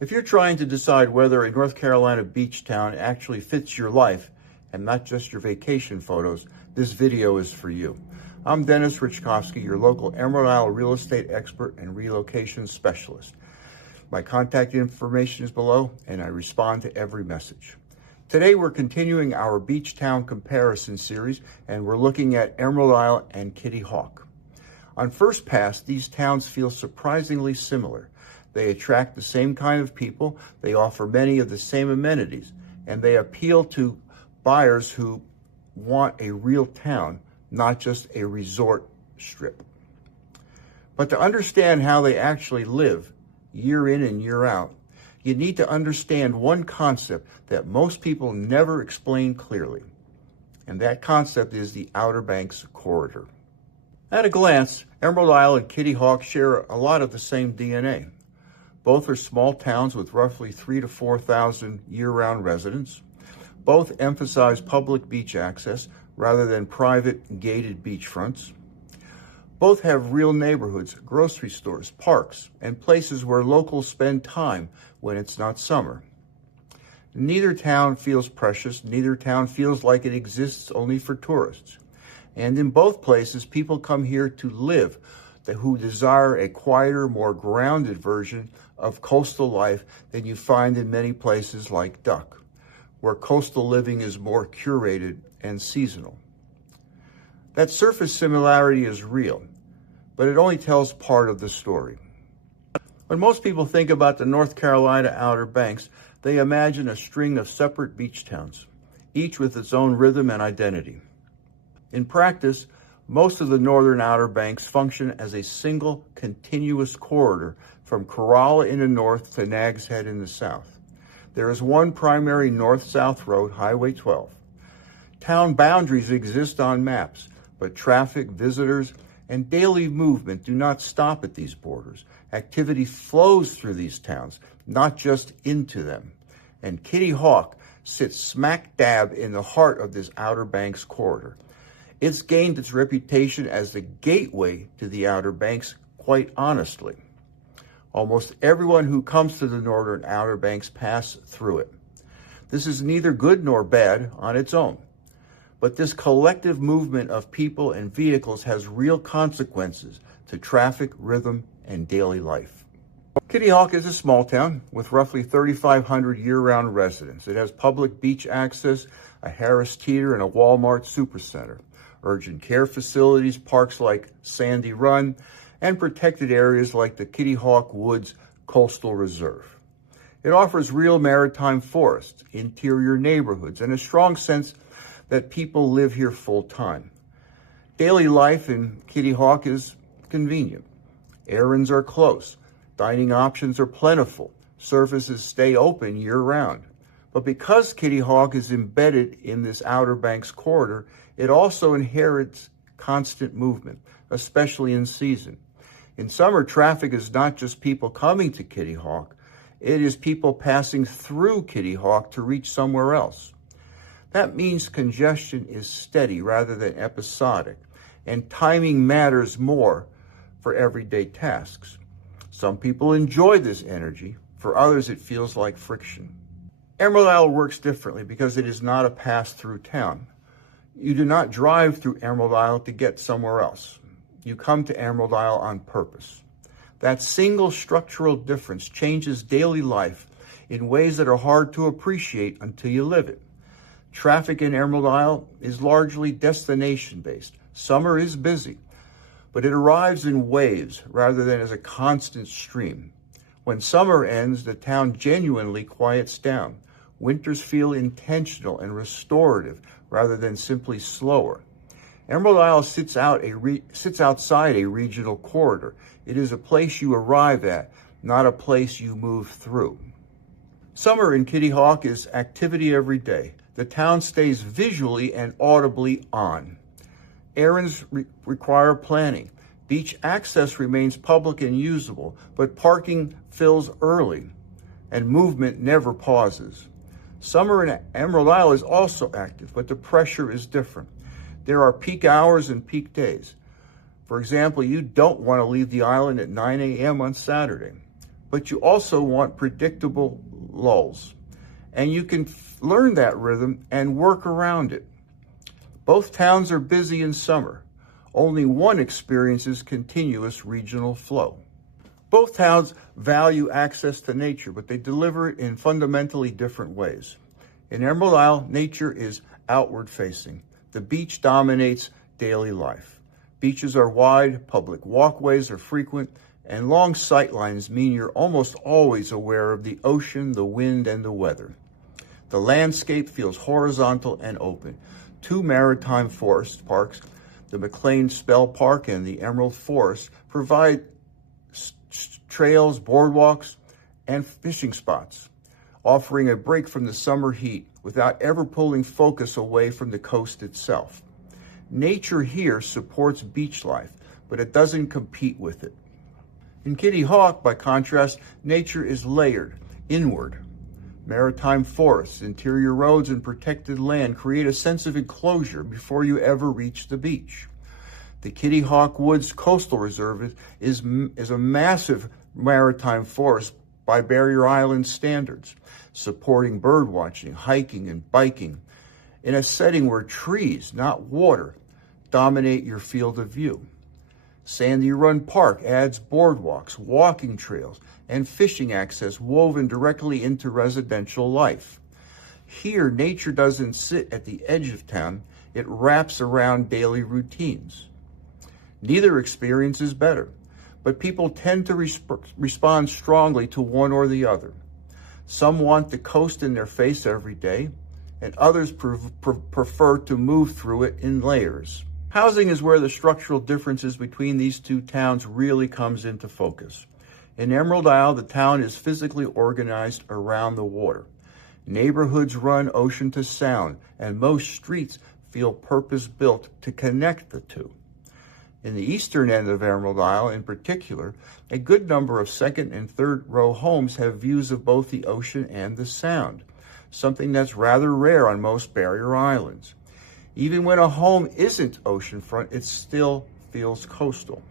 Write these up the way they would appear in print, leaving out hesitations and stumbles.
If you're trying to decide whether a North Carolina beach town actually fits your life and not just your vacation photos, this video is for you. I'm Dennis Richkovsky, your local Emerald Isle real estate expert and relocation specialist. My contact information is below, and I respond to every message. Today we're continuing our beach town comparison series, and we're looking at Emerald Isle and Kitty Hawk. On first pass, these towns feel surprisingly similar. They attract the same kind of people, they offer many of the same amenities, and they appeal to buyers who want a real town, not just a resort strip. But to understand how they actually live, year in and year out, you need to understand one concept that most people never explain clearly, and that concept is the Outer Banks corridor. At a glance, Emerald Isle and Kitty Hawk share a lot of the same DNA. Both are small towns with roughly 3,000 to 4,000 year-round residents. Both emphasize public beach access rather than private gated beachfronts. Both have real neighborhoods, grocery stores, parks, and places where locals spend time when it's not summer. Neither town feels precious. Neither town feels like it exists only for tourists. And in both places, people come here to live, who desire a quieter, more grounded version of coastal life than you find in many places like Duck, where coastal living is more curated and seasonal. That surface similarity is real, but it only tells part of the story. When most people think about the North Carolina Outer Banks, they imagine a string of separate beach towns, each with its own rhythm and identity. In practice, most of the northern Outer Banks function as a single continuous corridor from Corolla in the north to Nags Head in the south. There is one primary north-south road, Highway 12. Town boundaries exist on maps, but traffic, visitors, and daily movement do not stop at these borders. Activity flows through these towns, not just into them. And Kitty Hawk sits smack dab in the heart of this Outer Banks corridor. It's gained its reputation as the gateway to the Outer Banks, quite honestly. Almost everyone who comes to the northern Outer Banks pass through it. This is neither good nor bad on its own, but this collective movement of people and vehicles has real consequences to traffic, rhythm, and daily life. Kitty Hawk is a small town with roughly 3,500 year-round residents. It has public beach access, a Harris Teeter, and a Walmart supercenter, urgent care facilities, parks like Sandy Run, and protected areas like the Kitty Hawk Woods Coastal Reserve. It offers real maritime forests, interior neighborhoods, and a strong sense that people live here full-time. Daily life in Kitty Hawk is convenient. Errands are close. Dining options are plentiful. Services stay open year-round. But because Kitty Hawk is embedded in this Outer Banks corridor, it also inherits constant movement, especially in season. In summer, traffic is not just people coming to Kitty Hawk, it is people passing through Kitty Hawk to reach somewhere else. That means congestion is steady rather than episodic, and timing matters more for everyday tasks. Some people enjoy this energy, for others it feels like friction. Emerald Isle works differently because it is not a pass-through town. You do not drive through Emerald Isle to get somewhere else. You come to Emerald Isle on purpose. That single structural difference changes daily life in ways that are hard to appreciate until you live it. Traffic in Emerald Isle is largely destination-based. Summer is busy, but it arrives in waves rather than as a constant stream. When summer ends, the town genuinely quiets down. Winters feel intentional and restorative rather than simply slower. Emerald Isle sits outside a regional corridor. It is a place you arrive at, not a place you move through. Summer in Kitty Hawk is activity every day. The town stays visually and audibly on. Errands require planning. Beach access remains public and usable, but parking fills early, and movement never pauses. Summer in Emerald Isle is also active, but the pressure is different. There are peak hours and peak days. For example, you don't want to leave the island at 9 a.m. on Saturday. but you also want predictable lulls. And you can learn that rhythm and work around it. Both towns are busy in summer. Only one experiences continuous regional flow. Both towns value access to nature, but they deliver it in fundamentally different ways. In Emerald Isle, nature is outward facing. The beach dominates daily life. Beaches are wide, public walkways are frequent, and long sightlines mean you're almost always aware of the ocean, the wind, and the weather. The landscape feels horizontal and open. Two maritime forest parks, the McLean Spell Park and the Emerald Forest, provide trails, boardwalks, and fishing spots, offering a break from the summer heat without ever pulling focus away from the coast itself. Nature here supports beach life, but it doesn't compete with it. In Kitty Hawk, by contrast, nature is layered, inward. Maritime forests, interior roads, and protected land create a sense of enclosure before you ever reach the beach. The Kitty Hawk Woods Coastal Reserve is a massive maritime forest by Barrier Island standards, supporting bird watching, hiking, and biking in a setting where trees, not water, dominate your field of view. Sandy Run Park adds boardwalks, walking trails, and fishing access woven directly into residential life. Here, nature doesn't sit at the edge of town, it wraps around daily routines. Neither experience is better, but people tend to respond strongly to one or the other. Some want the coast in their face every day, and others prefer to move through it in layers. Housing is where the structural differences between these two towns really comes into focus. In Emerald Isle, the town is physically organized around the water. Neighborhoods run ocean to sound, and most streets feel purpose-built to connect the two. In the eastern end of Emerald Isle, in particular, a good number of second and third row homes have views of both the ocean and the sound, something that's rather rare on most barrier islands. Even when a home isn't oceanfront, it still feels coastal.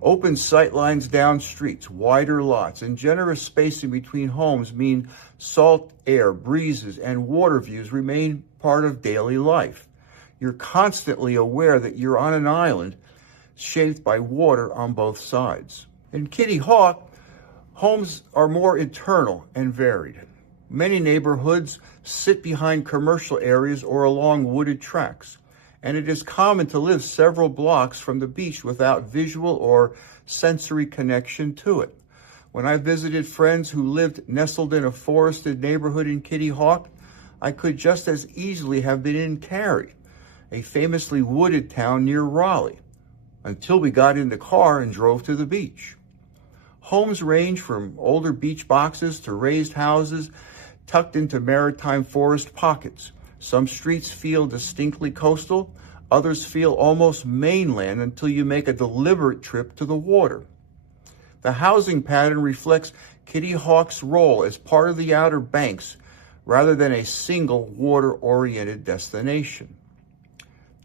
Open sightlines down streets, wider lots, and generous spacing between homes mean salt air, breezes, and water views remain part of daily life. You're constantly aware that you're on an island shaped by water on both sides. In Kitty Hawk, homes are more internal and varied. Many neighborhoods sit behind commercial areas or along wooded tracks, and it is common to live several blocks from the beach without visual or sensory connection to it. When I visited friends who lived nestled in a forested neighborhood in Kitty Hawk, I could just as easily have been in Cary, a famously wooded town near Raleigh, until we got in the car and drove to the beach. Homes range from older beach boxes to raised houses tucked into maritime forest pockets. Some streets feel distinctly coastal, others feel almost mainland until you make a deliberate trip to the water. The housing pattern reflects Kitty Hawk's role as part of the Outer Banks rather than a single water-oriented destination.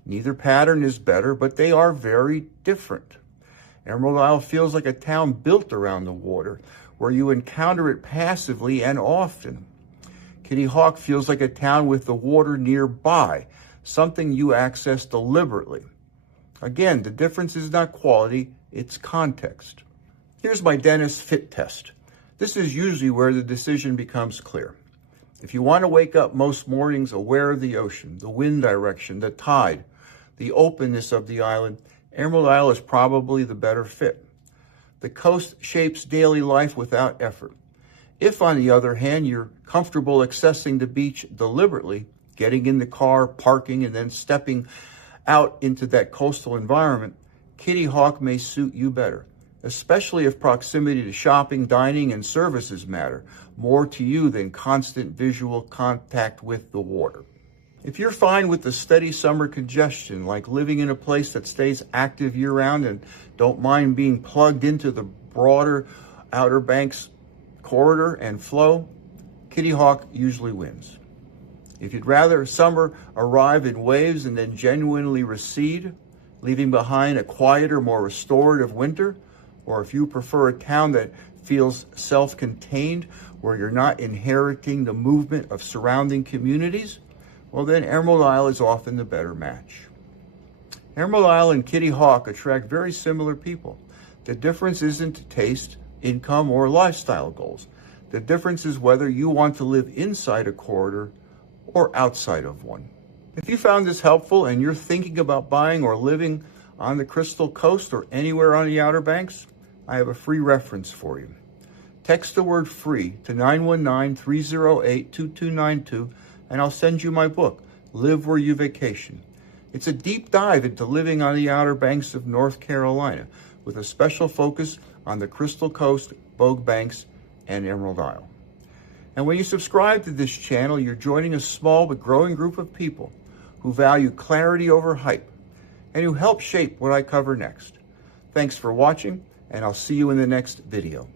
Neither pattern is better, but they are very different. Emerald Isle feels like a town built around the water, where you encounter it passively and often. Kitty Hawk feels like a town with the water nearby, something you access deliberately. Again, the difference is not quality, it's context. Here's my dentist fit test. This is usually where the decision becomes clear. If you want to wake up most mornings aware of the ocean, the wind direction, the tide, the openness of the island, Emerald Isle is probably the better fit. The coast shapes daily life without effort. If, on the other hand, you're comfortable accessing the beach deliberately, getting in the car, parking, and then stepping out into that coastal environment, Kitty Hawk may suit you better, especially if proximity to shopping, dining, and services matter more to you than constant visual contact with the water. If you're fine with the steady summer congestion, like living in a place that stays active year-round and don't mind being plugged into the broader Outer Banks corridor and flow, Kitty Hawk usually wins. If you'd rather summer arrive in waves and then genuinely recede, leaving behind a quieter, more restorative winter, or if you prefer a town that feels self-contained, where you're not inheriting the movement of surrounding communities, well then Emerald Isle is often the better match. Emerald Isle and Kitty Hawk attract very similar people. The difference isn't taste, income, or lifestyle goals. The difference is whether you want to live inside a corridor or outside of one. If you found this helpful and you're thinking about buying or living on the Crystal Coast or anywhere on the Outer Banks, I have a free reference for you. Text the word FREE to 919-308-2292 and I'll send you my book, Live Where You Vacation. It's a deep dive into living on the Outer Banks of North Carolina with a special focus on the Crystal Coast, Bogue Banks, and Emerald Isle. And when you subscribe to this channel, you're joining a small but growing group of people who value clarity over hype and who help shape what I cover next. Thanks for watching, and I'll see you in the next video.